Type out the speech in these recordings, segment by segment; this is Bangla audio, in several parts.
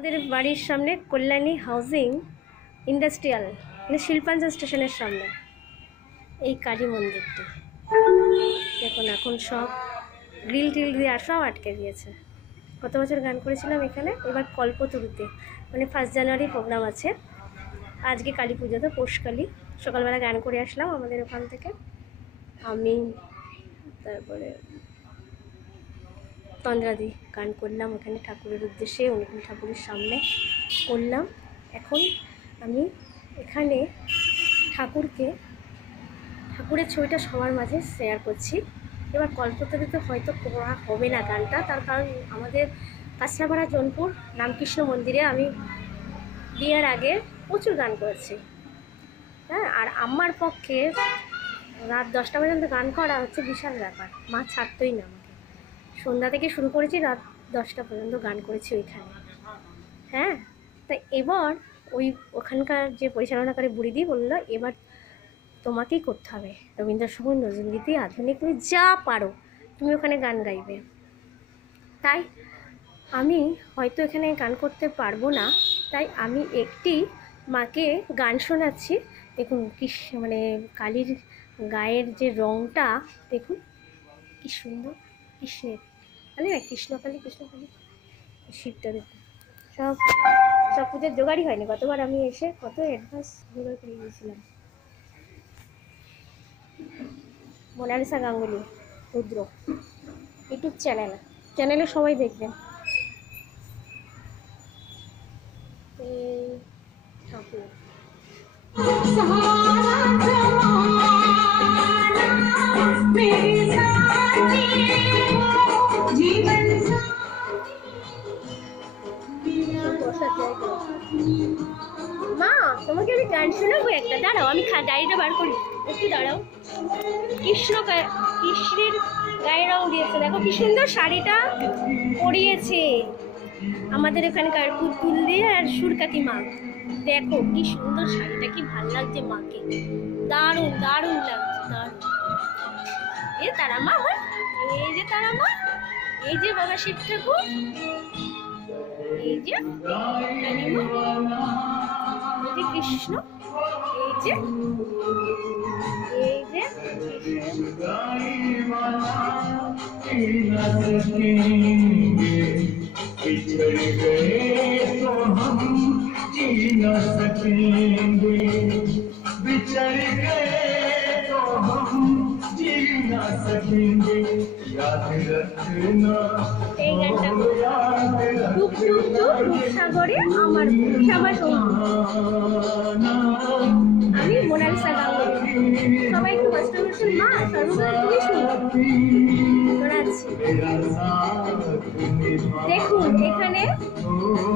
আমাদের বাড়ির সামনে কল্যাণী হাউজিং ইন্ডাস্ট্রিয়াল মানে শিল্পাঞ্চল স্টেশনের সামনে এই কালী মন্দিরটি দেখুন, এখন সব গ্রিল টিল দিয়ে আর সব আটকে দিয়েছে। গত বছর গান করেছিলাম এখানে, এবার কল্পতরুতে মানে 1 জানুয়ারি প্রোগ্রাম আছে। আজকে কালী পুজো, তো পৌষকালী, সকালবেলা গান করে আসলাম আমাদের ওখান থেকে আমি, তারপরে তন্দ্রাদি গান করলাম ওখানে ঠাকুরের উদ্দেশ্যে, অনুকূল ঠাকুরের সামনে করলাম। এখন আমি এখানে ঠাকুরের ছবিটা সবার মাঝে শেয়ার করছি। এবার কল্পতরুতে হয়তো করা হবে না গানটা, তার কারণ আমাদের কাছড়াপাড়া জোনপুর রামকৃষ্ণ মন্দিরে আমি বিয়ের আগে প্রচুর গান করেছি, হ্যাঁ। আর আমার পক্ষে রাত 10টা পর্যন্ত গান করা হচ্ছে বিশাল ব্যাপার, মা ছাড়তই না আমাকে। সন্ধ্যা থেকে শুরু করেছি, রাত 10টা পর্যন্ত গান করেছি ওইখানে, হ্যাঁ। তাই এবার ওখানকার যে পরিচালনাকারী বুড়িদি বললো, এবার তোমাকেই করতে হবে রবীন্দ্রসঙ্গীত, নজরুলগীতি, আধুনিক, তুমি যা পারো তুমি ওখানে গান গাইবে। তাই আমি হয়তো এখানে গান করতে পারবো না, তাই আমি একটি মাকে গান শোনাচ্ছি। দেখুন মানে কালীর গায়ের যে রঙটা দেখুন কি সুন্দর, কৃষ্ণের কালী না, কৃষ্ণকালী শিবটা দেখুন। সব পুজোর জোগাড়ই হয়নি, গতবার আমি এসে কত অ্যাডভান্স জোগাড় করে গিয়েছিলাম। মোনালিসা গাঙ্গুলি রুদ্র ইউটিউব চ্যানেলে সবাই দেখবেন। ঠাকুর মা, তোমাকে আমি গান শোনাবো একটা, দাঁড়াও আমি ডায়েরিটা বার করি, একটু দাঁড়াও। কৃষ্ণের গায়ে রং দিয়েছে, দেখো কি সুন্দর শাড়িটা পরিয়েছে আমাদের এখানকার পুতুল দিয়ে আর সুরকাতি মা। দেখো কি সুন্দর শাড়িটা, কি ভালো লাগছে মাকে, দারুণ দারুণ লাগছে, দারুণ। এ তারা মা আমার, এই যে তারা মা, এই যে বাবা শিব ঠাকুর, এই যে কৃষ্ণ, এই যে এই গানটা ডুব ডুব ডুব রূপসাগরে আমার আমি মোনালিসা গাঙ্গুলি। সবাই একটু কষ্ট করছেন, মা সর্বদা তুমি শোনাচ্ছি। দেখুন এখানে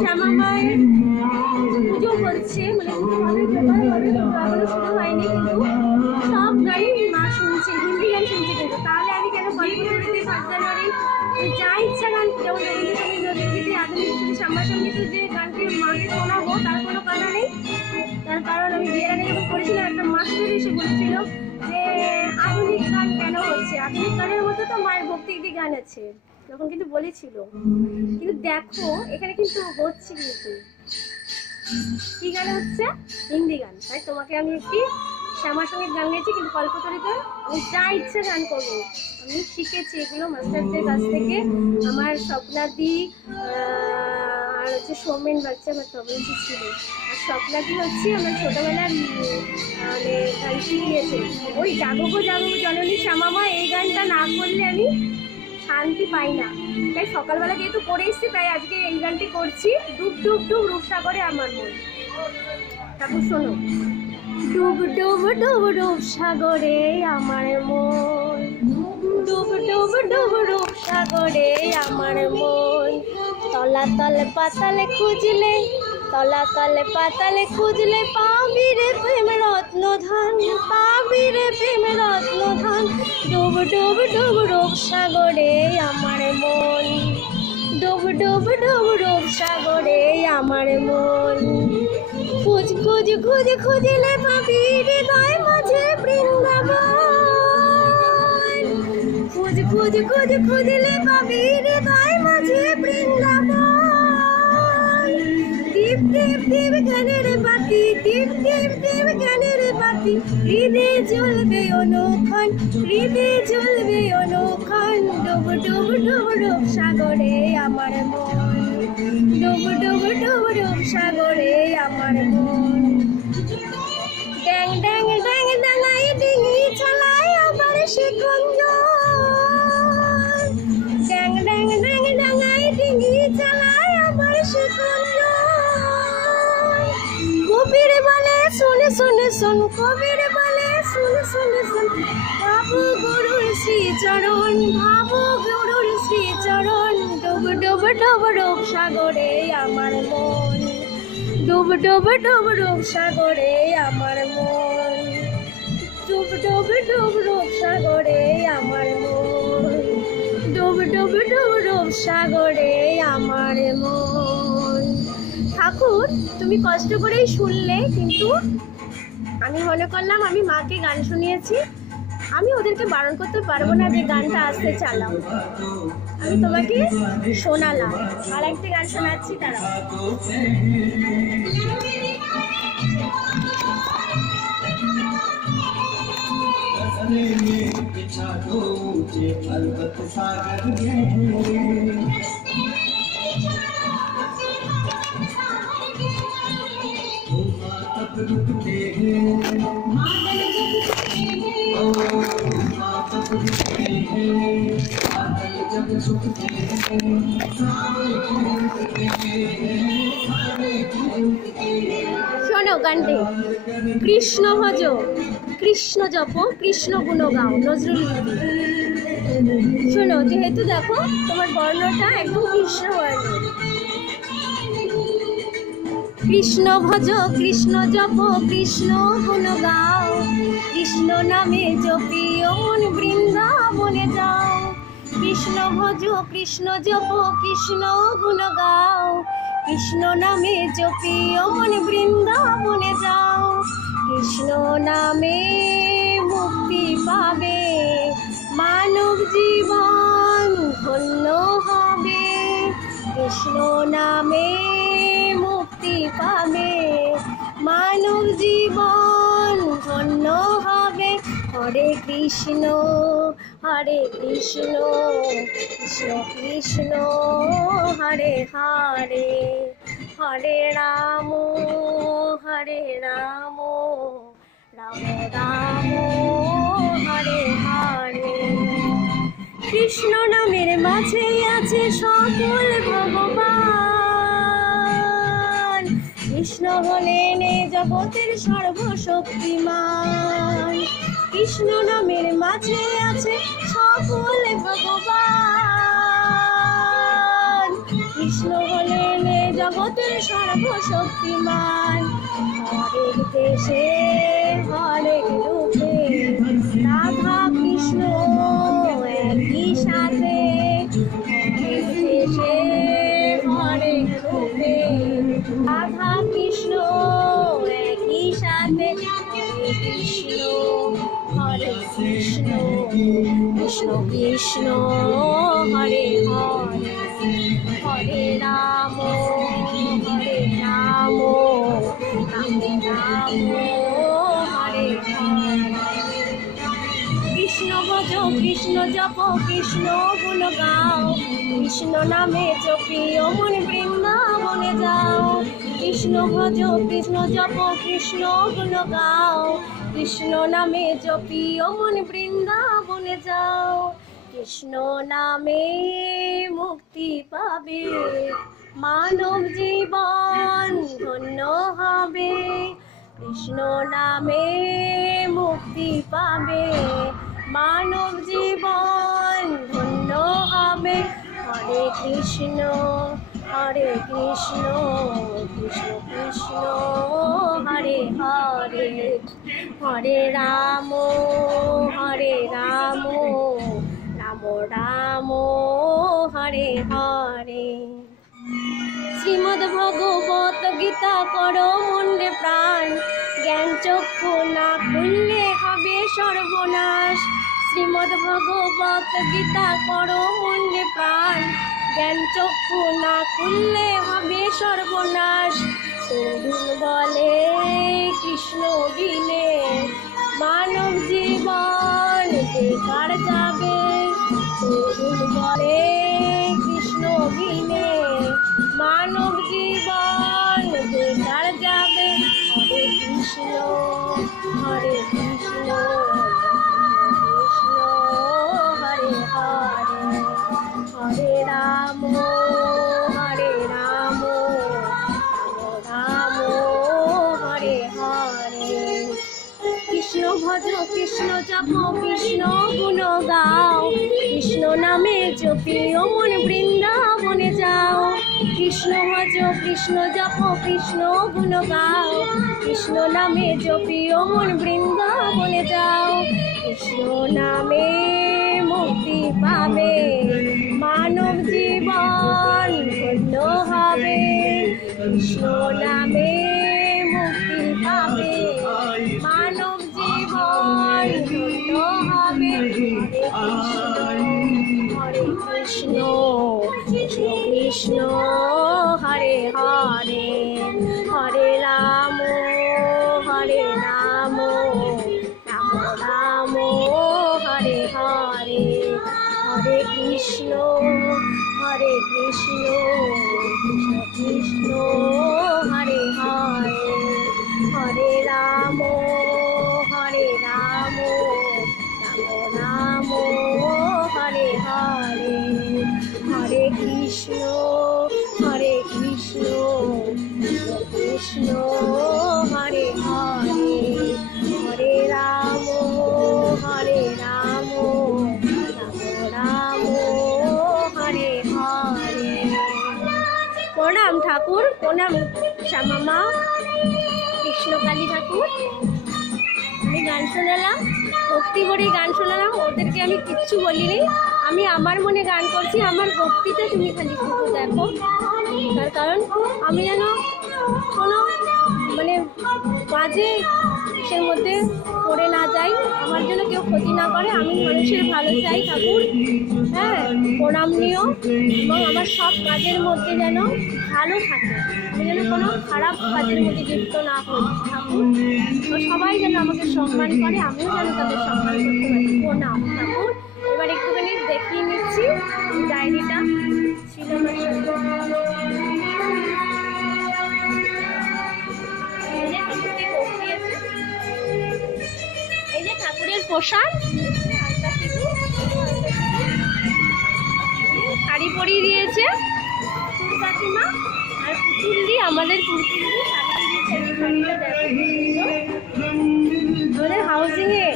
শ্যামা মায়ের পুজো হচ্ছে, মানে এখনো শুরু হয়নি, কিন্তু সব গানই মা শুনছে, হিন্দি গান শুনছে। কিন্তু তাহলে আমি কেন কল্পতরুতে 1 জানুয়ারি যা ইচ্ছা গান, যেমন রবীন্দ্রসঙ্গীত, নজরুলগীতি, আধুনিক শ্যামাসঙ্গীতের যে গানটি মাকে শোনাবো তার কোনো কারণ নেই। তার কারণ আমি বিয়ের আগে যখন করেছিলাম, একটা মাস্টার এসে বলেছিল যে আধুনিক গান কেন হচ্ছে, আধুনিক গানের মধ্যে তো মায়ের ভক্তিগীতি গান আছে, তখন কিন্তু বলেছিল। কিন্তু দেখো এখানে কিন্তু হচ্ছে, কিন্তু কি গান হচ্ছে, হিন্দি গান। তাই তোমাকে আমি একটি শ্যামাসঙ্গীত গান গেয়েছি, কিন্তু কল্পতরুতে আমি যা ইচ্ছে গান করবো। আমি শিখেছি এগুলো মাস্টারদের কাছ থেকে, আমার স্বপ্নাদি আর হচ্ছে সৌমেন বাচ্চা আমার তবলজি ছিল, আর স্বপ্নাদি হচ্ছে আমার ছোটবেলার মানে গান শিখিয়েছে। ওই জাগো গো জননী শ্যামামা, এই গানটা না করলে আমি শান্তি পাই না। তাই সকালবেলা যেহেতু করে এসছি, তাই আজকে এই গানটি করছি। ডুব ডুব ডুব রূপসাগরে আমার মন। তারপর শোনো, ডুব ডুব ডুব রূপসাগরে আমার মন, ডুব ডুব ডুব রূপসাগরে আমার মন। তলাতলে পাতালে খুঁজলে, তলাতলে পাতালে খুঁজলে পাবি রে প্রেম রত্ন ধন, পাবি রে প্রেম রত্ন ধন। ডুব ডুব ডুব রূপসাগরে আমার মন, ডুব ডুব ডুব রূপসাগরে আমার মন। খুঁজ খুঁজ খুঁজ খুঁজলে পাবি হৃদয় মাঝে বৃন্দাবন, খুঁজ খুঁজ খুঁজ খুঁজলে পাবি হৃদয় মাঝে বৃন্দাবন। টিপ টিপ গানের বাতি, টিপ টিপ টিপ গানের বাতি, হৃদয়ে জ্বলবে অনুক্ষণ, হৃদয়ে জ্বলবে অনুক্ষণ। ডুব ডুব ডুব ডুব সাগরে আমার মন, ডুব ডুব ডুব ডুব সাগরে আমার মন। ড্যাং ড্যাং ড্যাং ডাঙায় ডিঙি চালায় আবার সে কুঞ্জন, ড্যাং ড্যাং ড্যাং ডাঙায় ডিঙি চালায় আবার সে কুঞ্জন। কবির বলে শুনে শুনে শুন, কবির বলে শুনে শুনে শুন, ভাবো গুরুর শ্রীচরণ, ভাবো গুরুর শ্রীচরণ। ডুব ডুব ডুব ডুব সাগরে আমার মন, ডুব ডুব ডুব ডুব সাগরে আমার মন, ডুব ডুব ডুব ডুব সাগরে আমার মন, ডুব ডুব ডুব ডুব সাগরে আমার মন। ঠাকুর তুমি কষ্ট করেই শুনলে, কিন্তু আমি মনে করলাম আমি মাকে গান শুনিয়েছি, আমি ওদেরকে বারণ করতে পারবো না যে গানটা আসতে চালাও, আমি তোমাকে শোনালাম। আর একটা গান শোনাচ্ছি, তারা শোনো গানটি। কৃষ্ণ ভজ, কৃষ্ণ জপ, কৃষ্ণ গুণ গাও, নজরুল গীতি। শোনো, যেহেতু দেখো তোমার বর্ণটা একদম কৃষ্ণ বর্ণ। কৃষ্ণ ভজ, কৃষ্ণ জপ, কৃষ্ণ গুণ গাও, কৃষ্ণ নামে জপিও মন বৃন্দাবনে যাও। কৃষ্ণ ভজ, কৃষ্ণ জপ, কৃষ্ণ গুণ গাও, কৃষ্ণ নামে জপিও মন বৃন্দাবনে যাও। কৃষ্ণ নামে মুক্তি পাবে, মানব জীবন ধন্য হবে। কৃষ্ণ নামে মুক্তি পাবে, মানব জীবন ধন্য হবে। হরে কৃষ্ণ, হরে কৃষ্ণ, কৃষ্ণ কৃষ্ণ হরে হরে, হরে রাম, হরে রাম, রাম রাম হরে হরে। কৃষ্ণ নামের মাঝে আছে সকল ভগবান, কৃষ্ণ হলেন এ জগতের সর্বশক্তিমান। কৃষ্ণ নামের মাঝে আছে সকল ভগবান, কৃষ্ণ হলেন এ জগতের সর্বশক্তিমান। হরেক দেশে হরেক রূপে রাধা কৃষ্ণ একই সাথে, হরেক দেশে হরেক রূপে রাধা কৃষ্ণ একই সাথে। হরে কৃষ্ণ, হরে কৃষ্ণ, কৃষ্ণ কৃষ্ণ হরে হরে, হরে রাম, হরে রাম, রাম রাম হরে হরে। কৃষ্ণ ভজ, কৃষ্ণ জপ, কৃষ্ণ গুণ গাও, কৃষ্ণ নামে জপিও মন বৃন্দাবনে যাও। কৃষ্ণ ভজ, কৃষ্ণ জপ, কৃষ্ণ গুণ গাও, কৃষ্ণ নামে জপিও মন বৃন্দাবনে যাও। কৃষ্ণ নামে মুক্তি পাবে, মানব জীবন ধন্য হবে। কৃষ্ণ নামে মুক্তি পাবে, মানব জীবন ধন্য হবে। হরে কৃষ্ণ, হরে কৃষ্ণ, কৃষ্ণ কৃষ্ণ হরে হরে, হরে রাম, হরে রাম, রাম রাম হরে হরে। শ্রীমদ্ ভগবত গীতা করো মনে প্রাণ, জ্ঞান চক্ষু না খুললে হবে সর্বনাশ। শ্রীমদ্ ভগবত গীতা করো মনে প্রাণ, জ্ঞান চক্ষু না খুললে হবে সর্বনাশ। তরুণ বলে কৃষ্ণ বিনে মানব জীবন বেকার যাবে। তরুণ বলে কৃষ্ণ বিনে মানব জীবন বেকার যাবে। হরে কৃষ্ণ হরে কৃষ্ণ কৃষ্ণ হরে হরে, হরে রাম হরে রাম রাম হরে হরে। কৃষ্ণ ভজ কৃষ্ণ জপ কৃষ্ণ গুণ গাও, কৃষ্ণ নামে জপিও মন বৃন্দাবনে যাও। কৃষ্ণ ভজ কৃষ্ণ জপ কৃষ্ণ গুণ গাও, কৃষ্ণ নামে জপিও মন বৃন্দাবনে যাও। কৃষ্ণ নামে মুক্তি পাবে, মানব জীবন ধন্য হবে। কৃষ্ণ নামে মুক্তি পাবে, মানব জীবন ধন্য হবে। হরে কৃষ্ণ কৃষ্ণ কৃষ্ণ হরে হরে, হরে রাম হরে রাম রাম রাম হরে হরে। হরে কৃষ্ণ কৃষ্ণ কৃষ্ণ হরে হরে, হরে রাম রাম রাম হরে হরে। হরে কৃষ্ণ কৃষ্ণ কৃষ্ণ হরে হরে, হরে রাম রাম রাম হরে হরে। প্রণাম ঠাকুর, প্রণাম শ্যামামা, কৃষ্ণকালী ঠাকুর। আমি গান শোনালাম, ভক্তি করে গান শোনালাম, ওদেরকে আমি কিচ্ছু বলিনি। আমি আমার মনে গান করছি, আমার ভক্তিতে তুমি খালি শুধু দেখো। তার কারণ আমি যেন কোনো মানে বাজে কিসের মধ্যে পড়ে না যাই, আমার জন্য কেউ ক্ষতি না করে। আমি মানুষের ভালো চাই ঠাকুর, হ্যাঁ প্রণাম নিও, এবং আমার সব কাজের মধ্যে যেন ভালো থাকে, আমি যেন কোনো খারাপ কাজের মধ্যে যুক্ত না হই ঠাকুর। তো সবাই যেন আমাকে সম্মান করে, আমিও যেন তাদের সম্মান করতে পারি। প্রণাম ঠাকুর। এবার একটুখানি দেখিয়ে নিচ্ছি ডায়েরিটা ছিল আমার সাথে। এই যে ঠাকুরের পোশাক, শাড়ি পরিয়ে দিয়েছে পুতুল কাকিমা, আর পুতুল দি আমাদের পুতুল দি শাড়ি দিয়েছে। শাড়িটা দেখো আমাদের হাউজিংয়ে,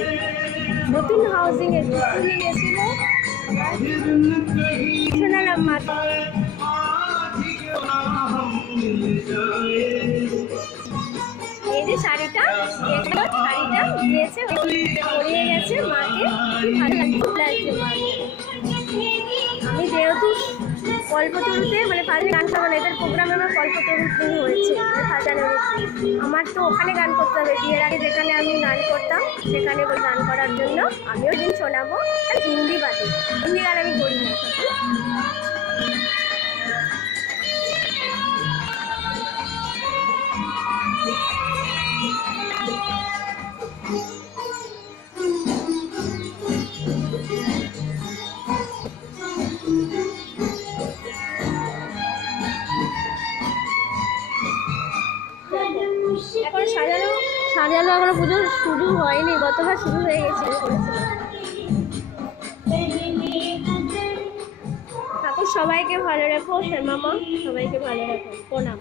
নতুন হাউজিংয়ে পুতুল গেছিল শোনালাম মাকে। এই যে শাড়িটা দিয়েছে, পরিয়ে গেছে মাকে, ভালো লাগছে মাকে। আমি যেহেতু কল্পতরুতে মানে ফার্স্টে গান শোনানো, এদের প্রোগ্রাম আমার কল্পতরুতে হয়েছে সাজানো। আমার তো ওখানে গান করতে হবে, বিয়ের আগে যেখানে আমি গান করতাম সেখানে গান করার জন্য আমিও দিন শোনাবো। হিন্দি বাদে, হিন্দি গান আমি করি না। এখন সাজানো এখনো পুজো শুরু হয়নি, গতবার শুরু হয়ে গেছে। ঠাকুর সবাইকে ভালো রাখো, শ্যামামা সবাইকে ভালো রাখো। প্রণাম।